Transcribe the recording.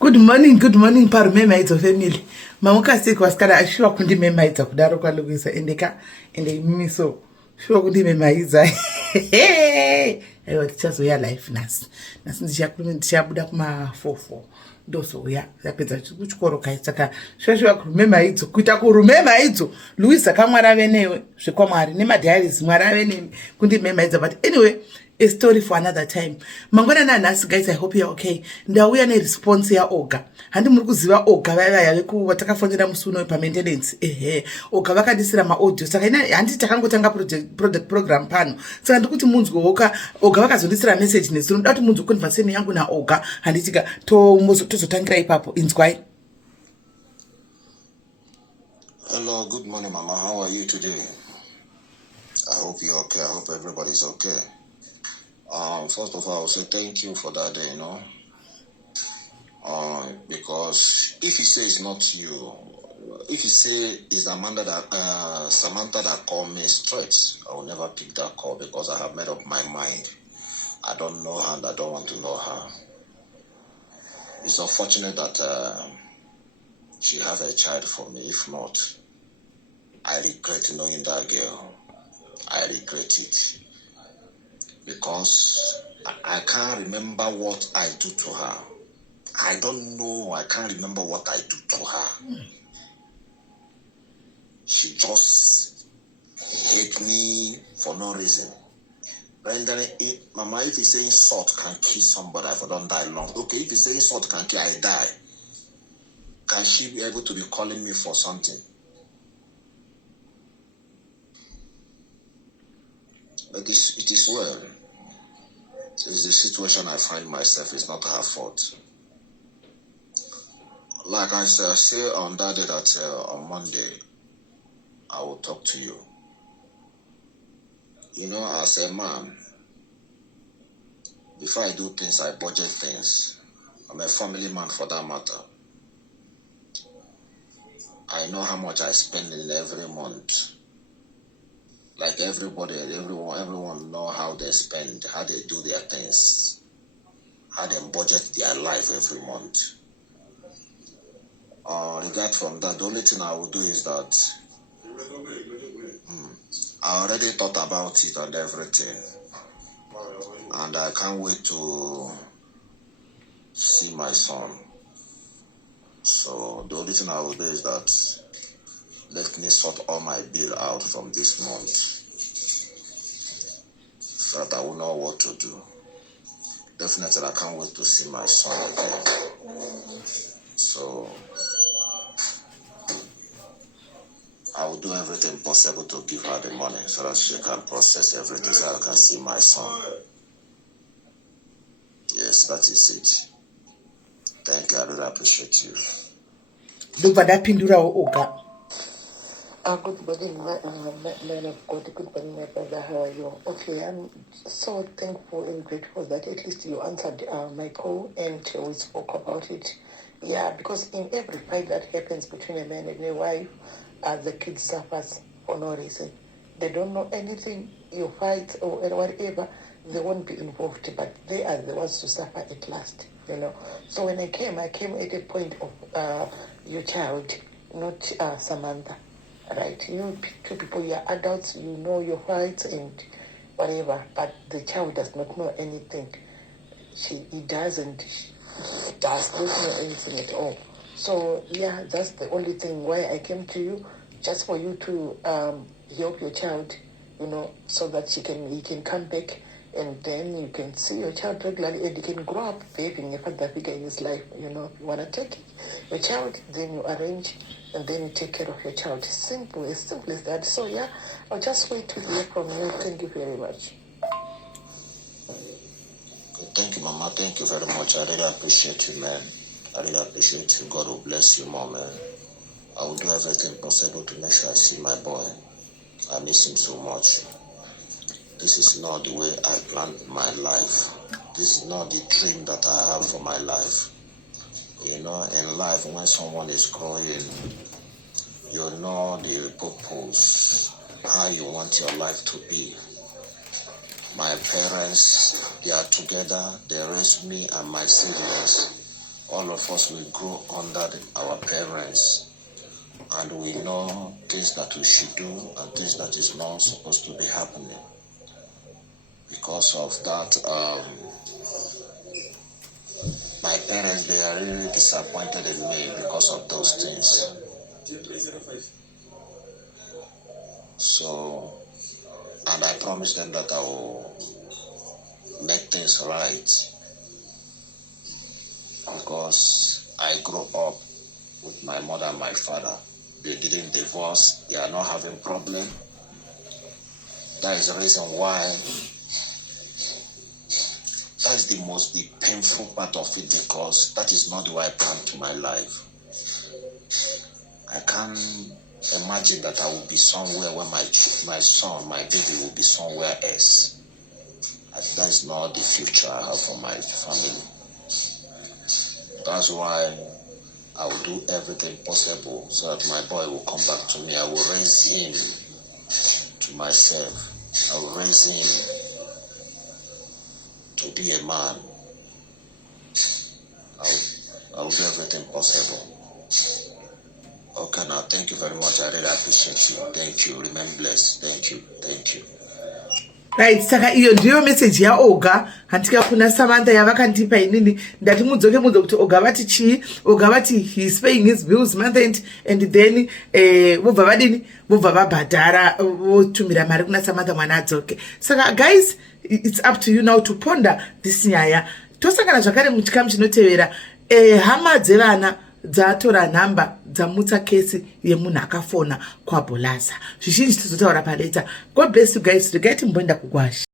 Good morning, parumemaidza family. Mamukaseki wasikana ashuwa kundimemaidza kudaro kwaLuisa ende imimiso shuwa kundimemaidza. Aiwa tichazoya life nasi ndichabuda kuma44 ndozouya yapedza kuchikoro kai saka shuwa kurumemaidzo kuita kurumemaidzo Luisa kamwarave newe zvekwamwari nemadhiaries mwarave nemi kundimemaidza but anyway a story for another time. Mangwana nasi guys, I hope you're okay. Ndauya neresponse ya Oga. Handi muri kuziva Oga vaya watakafonera musuno pa maintenance. Oga vakandisira ma audio. Saka ina handi takangotanga project program pano. Saka ndikuti munzwe Oga vakazondisira message nezuro ndati munzwe conversation yangu na Oga handitika tozotangira ipapo inzwai. Hello, good morning mama. How are you today? I hope you're okay. I hope everybody's okay. First of all, I will say thank you for that day, because if you say it's not you, if you say it's Samantha that called me straight, I will never pick that call because I have made up my mind. I don't know her and I don't want to know her. It's unfortunate that she has a child for me. If not, I regret knowing that girl. I regret it. Because I can't remember what I do to her. I don't know. I can't remember what I do to her. She just hate me for no reason. Rendering it, Mama, if you say insult can kill somebody, if I don't die long. Okay, if you say insult can kill, I die. Can she be able to be calling me for something? But it is well. It's the situation I find myself. It's not her fault. Like I say on that day that on Monday, I will talk to you. You know, as a man, before I do things, I budget things. I'm a family man for that matter. I know how much I spend in every month. Like everybody, everyone know how they spend, how they do their things, how they budget their life every month. Regard from that, the only thing I will do is that I already thought about it and everything, and I can't wait to see my son. So the only thing I will do is that let me sort all my bill out from this month so that I will know what to do. Definitely, I can't wait to see my son again. So I will do everything possible to give her the money so that she can process everything so I can see my son. Yes, that is it. Thank you. I really appreciate you. Good morning, man of God. Good morning, my brother. How are you? Okay, I'm so thankful and grateful that at least you answered my call and we spoke about it. Yeah, because in every fight that happens between a man and a wife, the kid suffers for no reason. They don't know anything. You fight or whatever, they won't be involved, but they are the ones to suffer at last. So when I came at a point of your child, not Samantha. Right, you two people, you're adults, you know your fights and whatever, but the child does not know anything. He doesn't know anything at all. So yeah, that's the only thing why I came to you, just for you to help your child, so that he can come back, and then you can see your child regularly and you can grow up having a father figure in his life. You want to take your child, then you arrange and then you take care of your child. As simple as that. So yeah, I'll just wait to hear from you. Thank you very much. Thank you, Mama. Thank you very much. I really appreciate you, man. I really appreciate you. God will bless you more, man. I will do everything possible to make sure I see my boy. I miss him so much. This is not the way I planned my life. This is not the dream that I have for my life. In life, when someone is growing, you know the purpose, how you want your life to be. My parents, they are together, they raised me and my siblings. all of us will grow under our parents, and we know things that we should do and things that is not supposed to be happening. Because of that, my parents, they are really disappointed in me because of those things. So, and I promised them that I will make things right, because I grew up with my mother and my father. They didn't divorce. They are not having problem. That is the reason why. That's the painful part of it, because that is not the way I planned to my life. I can't imagine that I will be somewhere where my son, my baby will be somewhere else. That is not the future I have for my family. That's why I will do everything possible so that my boy will come back to me. I will raise him to myself. I will raise him to be a man. I will do everything possible. Okay, now, thank you very much. I really appreciate you. Thank you. Remain blessed. Thank you. Thank you. Right, saka iyo ndiyo message ya Oga hantika kuna Samantha yavakandipa inini ndati mudzoke kuti Oga vati chi, Oga vati he's paying his bills month end, and then vobva vadini vobva vabhadhara votumira mari kuna Samantha mwana adzoke. Saka guys, it's up to you now to ponder this nyaya. Tosangana zvakare muchikamu chinotevera hama dzevana dzatora nhamba dzamutsa kesi yemunhu akafona kwaBholaza. Zvizhinji tizotaura paleta. God bless you guys. Regai timboenda kugwasha.